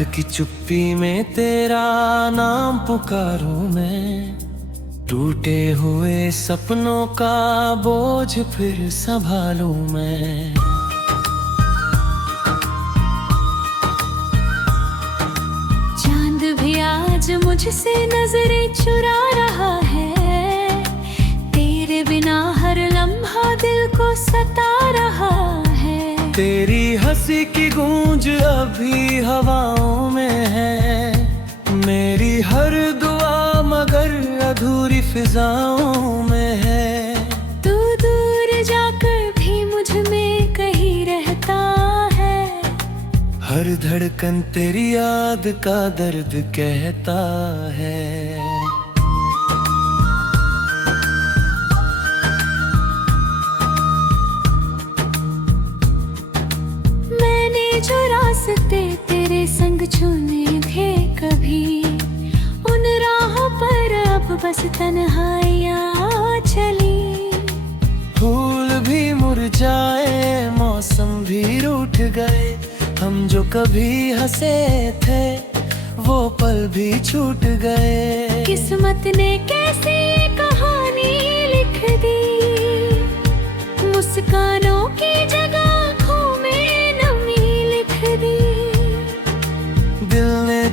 रात की चुप्पी में तेरा नाम पुकारूं मैं, टूटे हुए सपनों का बोझ फिर संभालूं मैं। चांद भी आज मुझसे नजरें चुरा रहा है, तेरे बिना हर लम्हा दिल को सता रहा है। तेरी हंसी की गूंज अभी हवाओं में है, मेरी हर दुआ मगर अधूरी फिजाओं में है। तू दूर जाकर भी मुझ में कहीं रहता है, हर धड़कन तेरी याद का दर्द कहता है। जो रास्ते तेरे संग चुने थे कभी, उन राहों पर अब बस तन्हाइयाँ चली। फूल भी मुरझाए, मौसम भी रूठ गए, हम जो कभी हंसे थे वो पल भी छूट गए। किस्मत ने कैसी कहानी लिख दी, मुस्कानों की जगह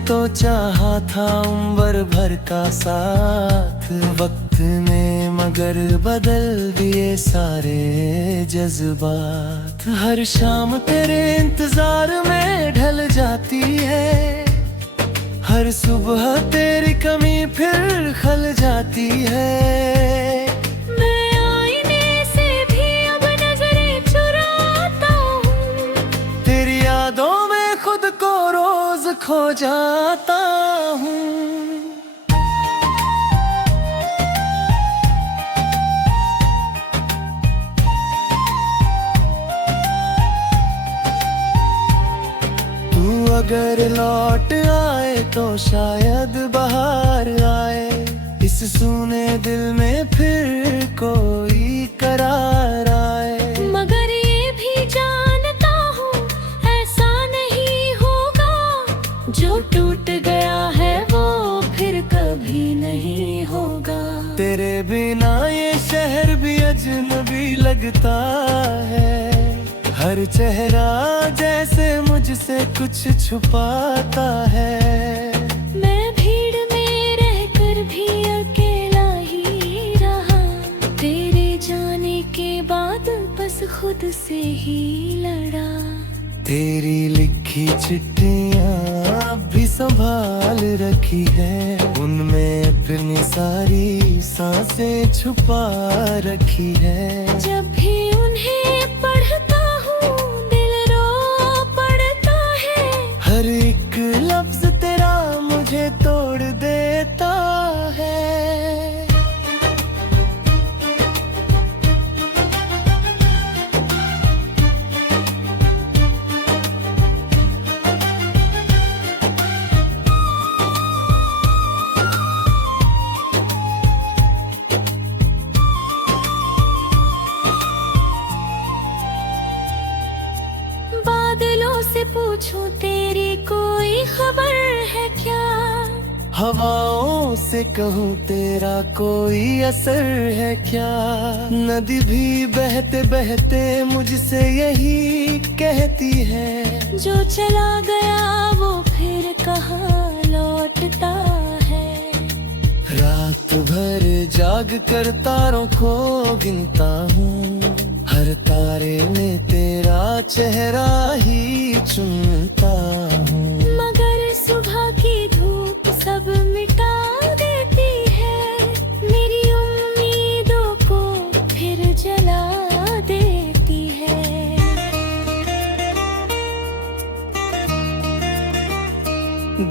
तो चाहा था उम्र भर का साथ, वक्त ने मगर बदल दिए सारे जज्बात। हर शाम तेरे इंतजार में ढल जाती है, हर सुबह तेरी कमी फिर खल जाती है। मैं आईने से भी अब नजरें चुराता हूँ, तेरी यादों में खुद को रोज खो जाता हूँ। तू अगर लौट आए तो शायद बाहर आए, इस सूने दिल में फिर कोई करार आए। मगर ये भी जानता हूँ ऐसा नहीं होगा, जो टूट गया है वो फिर कभी नहीं होगा। तेरे बिना ये शहर भी अजनबी लगता है, हर चेहरा जैसे मुझसे कुछ छुपाता है। मैं भीड़ में रहकर भी अकेला ही रहा, तेरे जाने के बाद बस खुद से ही लड़ा। तेरी लिखी चिट्ठियाँ भी संभाल रखी है, उनमें अपनी सारी सांसें छुपा रखी है। जब भी उन्हें पढ़ता हूँ दिल रो पड़ता है, हर एक लफ्ज तेरा मुझे तोड़ देता है। बादलों से पूछूं तेरी कोई खबर है क्या, हवाओं से कहूँ तेरा कोई असर है क्या। नदी भी बहते बहते मुझसे यही कहती है, जो चला गया वो फिर कहाँ लौटता है। रात भर जाग कर तारों को गिनता हूँ, हर तारे में तेरा चेहरा ही चुनता हूँ। मगर सुबह की धूप सब मिटा देती है, मेरी उम्मीदों को फिर जला देती है।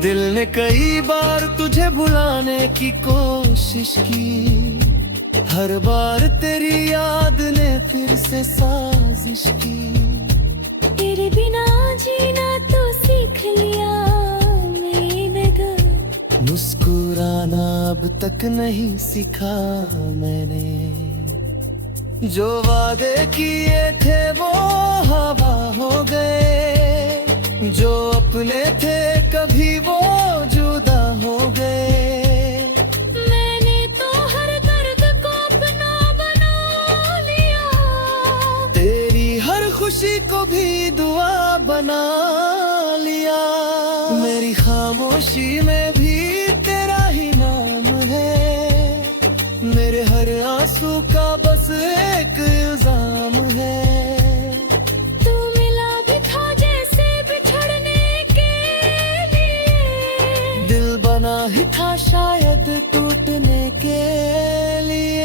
दिल ने कई बार तुझे भुलाने की कोशिश की, हर बार तेरी याद ने फिर से साजिश की। तेरे बिना जीना तो सीख लिया मैंने, मुस्कुराना अब तक नहीं सीखा मैंने। जो वादे किए थे वो हवा हो गए, जो अपने थे कभी वो जुदा हो गए। मैंने तो हर दर्द को अपना बना लिया, तेरी हर खुशी को भी दुआ बना लिया। मेरी खामोशी में भी तेरा ही नाम है, मेरे हर आंसू का बस एक इल्जाम है। तू मिला भी था जैसे बिछड़ने के लिए, दिल बना ही था शायद टूटने के लिए।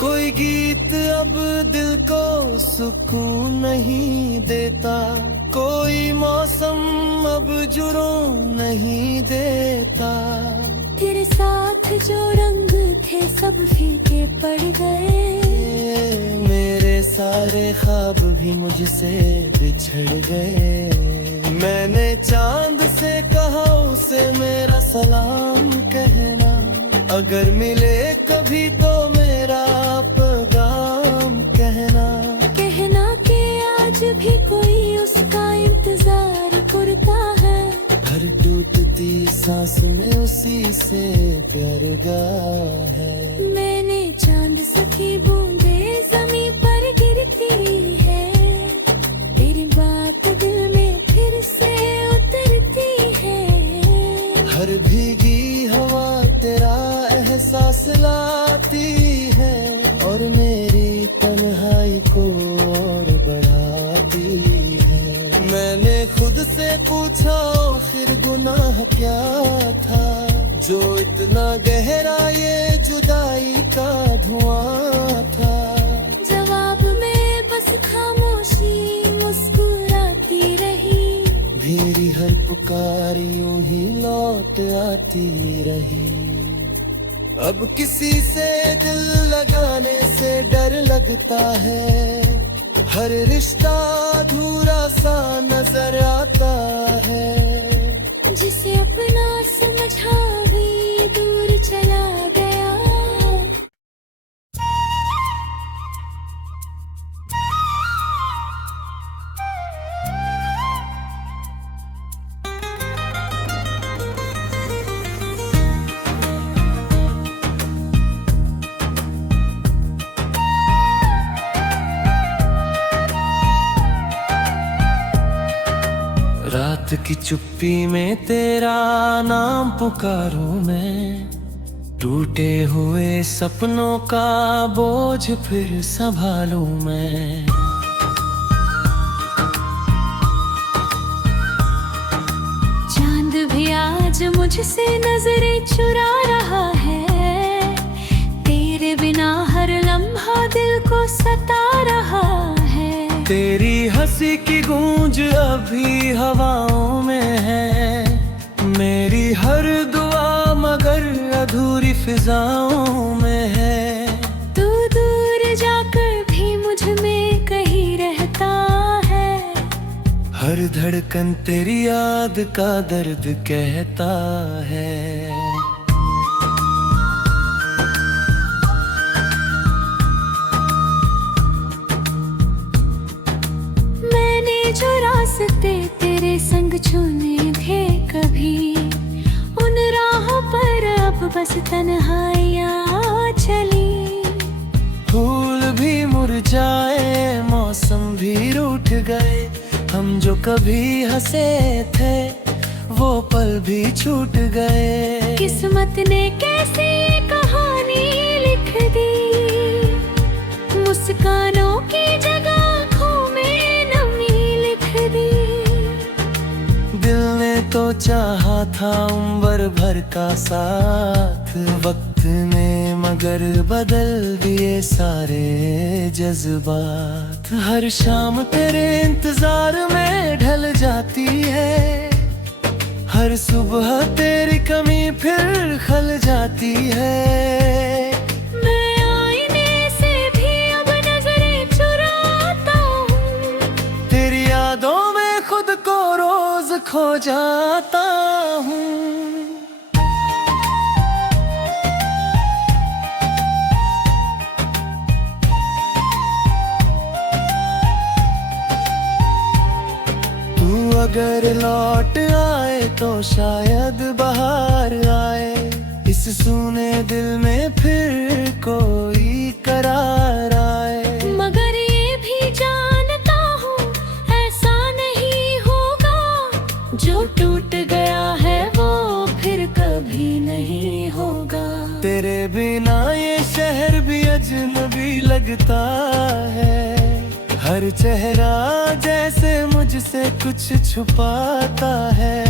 कोई गीत अब दिल को सुकून नहीं देता, कोई मौसम अब जुनून नहीं देता। तेरे साथ जो रंग थे सब फीके पड़ गए, मेरे सारे ख्वाब भी मुझसे बिछड़ गए। मैंने चांद से कहा उसे मेरा सलाम कहना, अगर मिले कभी तो मेरा पैगाम कहना। कहना कि आज भी कोई उसका इंतजार करता है, हर टूटती सांस में उसी से प्यार गा है। मैंने चांद सखी बूंदे जमी पर गिरती है, तेरी बात दिल में फिर से उतरती है। हर भीगी हवा तेरा एहसास लाती है, और मेरी तन्हाई को और बढ़ाती है। मैंने खुद से पूछा आखिर गुनाह क्या था, जो इतना गहरा ये जुदाई का धुआं था। जवाब में बस खामोशी मुस्कुराती रही, मेरी हर पुकार यूं ही लौट आती रही। अब किसी से दिल लगाने से डर लगता है, हर रिश्ता अधूरा सा नजर आता है। जिसे अपना समझा भी दूर चला गया। रात की चुप्पी में तेरा नाम पुकारूं मैं, टूटे हुए सपनों का बोझ फिर संभालूं मैं। चांद भी आज मुझसे नजरें चुरा रहा है, तेरे बिना हर लम्हा दिल को सता रहा है। तेरी हंसी की गूंज अभी हवाओं में है, मेरी हर दुआ मगर अधूरी फिजाओं में है। तू दूर जाकर भी मुझ में कहीं रहता है, हर धड़कन तेरी याद का दर्द कहता है। जो रास्ते तेरे संग छूने थे कभी, उन राहों पर अब बस तन्हाइयाँ चली। फूल भी मुरझाए, मौसम भी रूठ गए, हम जो कभी हंसे थे वो पल भी छूट गए। किस्मत ने कैसी कहानी लिख दी, मुस्कानों की जगह तो चाहा था उम्र भर का साथ, वक्त ने मगर बदल दिए सारे जज्बात। हर शाम तेरे इंतजार में ढल जाती है, हर सुबह तेरी कमी फिर खल जाती है। मैं आईने से भी अब नजरें चुराता हूँ, तेरी यादों में खुद को रोज अगर लौट आए तो शायद बाहर आए, इस सूने दिल में फिर कोई करार आए। मगर ये भी जानता हूँ ऐसा नहीं होगा, जो टूट गया है वो फिर कभी नहीं होगा। तेरे बिना ये शहर भी अजनबी लगता है, हर चेहरा जैसे मुझसे कुछ छुपाता है।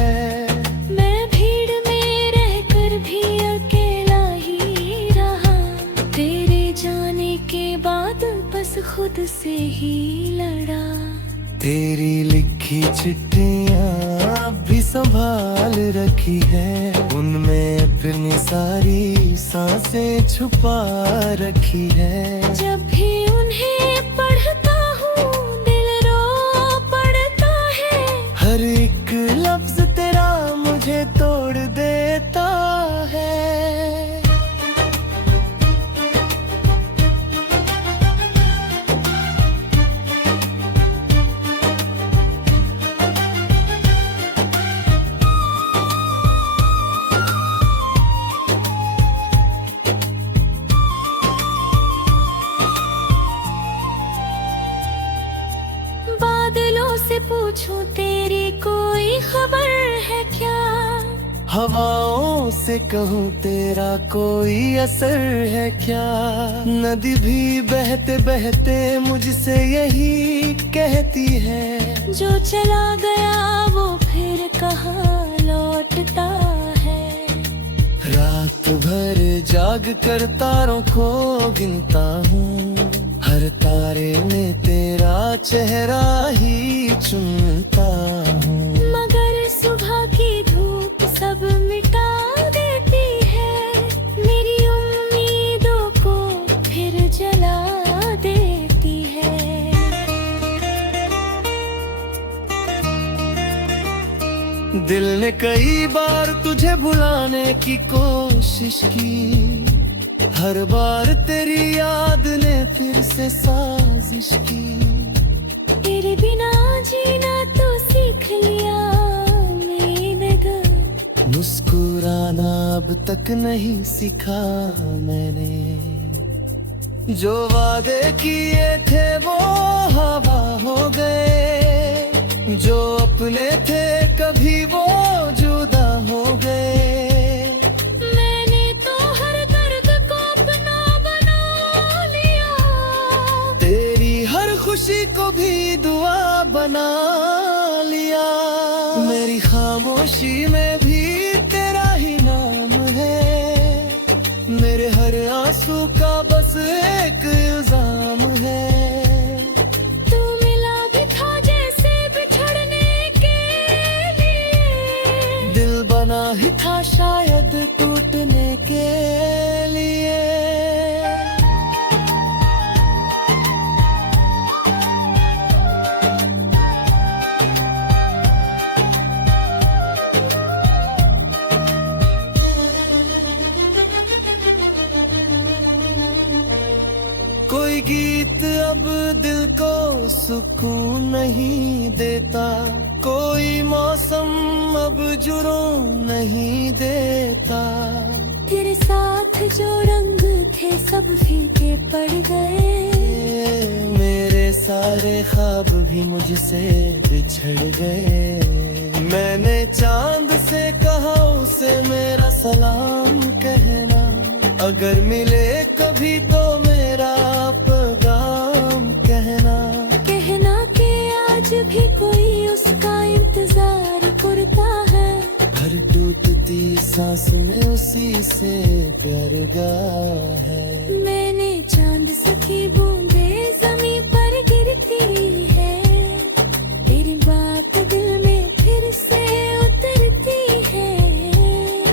मैं भीड़ में रहकर भी अकेला ही रहा, तेरे जाने के बाद बस खुद से ही लड़ा। तेरी लिखी चिट्ठियाँ भी संभाल रखी है, उनमें अपनी सारी सांसें छुपा रखी है। जब भी उन्हें पढ़ता हूँ दिल रो पड़ता है, हर एक लफ्ज तेरा मुझे तोड़ देता है। बादलों से पूछूं तेरी कोई खबर है क्या, हवाओं से कहूँ तेरा कोई असर है क्या। नदी भी बहते बहते मुझसे यही कहती है, जो चला गया वो फिर कहाँ लौटता है। रात भर जाग कर तारों को गिनता हूँ, हर तारे में तेरा चेहरा ही चुनता हूँ। मगर सुबह की धूप सब मिटा देती है, मेरी उम्मीदों को फिर जला देती है। दिल ने कई बार तुझे भुलाने की कोशिश की, हर बार तेरी याद ने फिर से साजिश की। तेरे बिना जीना तो सीख लिया मैंने, मुस्कुराना अब तक नहीं सीखा मैंने। जो वादे किए थे वो हवा हो गए, जो अपने थे कभी वो जुदा हो गए। मैंने तो हर दर्द को अपना बना लिया, तेरी हर खुशी को भी दुआ बना लिया। मेरी खामोशी में भी तेरा ही नाम है, मेरे हर आंसू का बस एक इल्जाम है। तू मिला भी था जैसे बिछड़ने के लिए, दिल बना ही था शायद टूटने के लिए। कोई गीत अब दिल को सुकून नहीं देता, कोई मौसम अब जुनून नहीं देता। तेरे साथ जो रंग थे सब फीके पड़ गए, मेरे सारे ख्वाब भी मुझसे बिछड़ गए। मैंने चांद से कहा उसे मेरा सलाम कहना, अगर मिले कभी तो मेरा पैगाम कहना। कहना कि आज भी कोई उसका इंतजार करता है, हर टूटती सांस में उसी से प्यार गा है। मैंने चांद सखी बूंदे जमी पर गिरती है, तेरी बात दिल में फिर से उतरती है।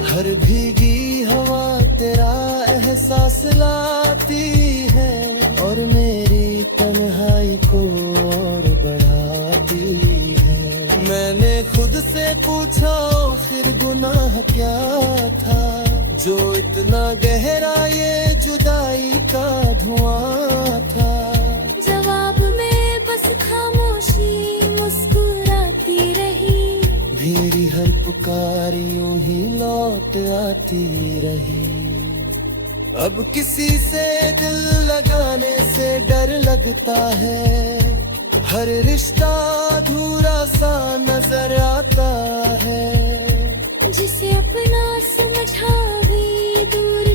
हर भीगी हवा तेरा एहसास लाती है, और मेरी तन्हाई को और बढ़ाती है। मैंने खुद से पूछा आखिर गुनाह क्या था, जो इतना गहरा ये जुदाई का धुआं था। जवाब में बस खामोशी मुस्कुराती रही, लौट आती रही। अब किसी से दिल लगाने से डर लगता है, हर रिश्ता अधूरा सा नजर आता है। जिसे अपना समझा भी दूर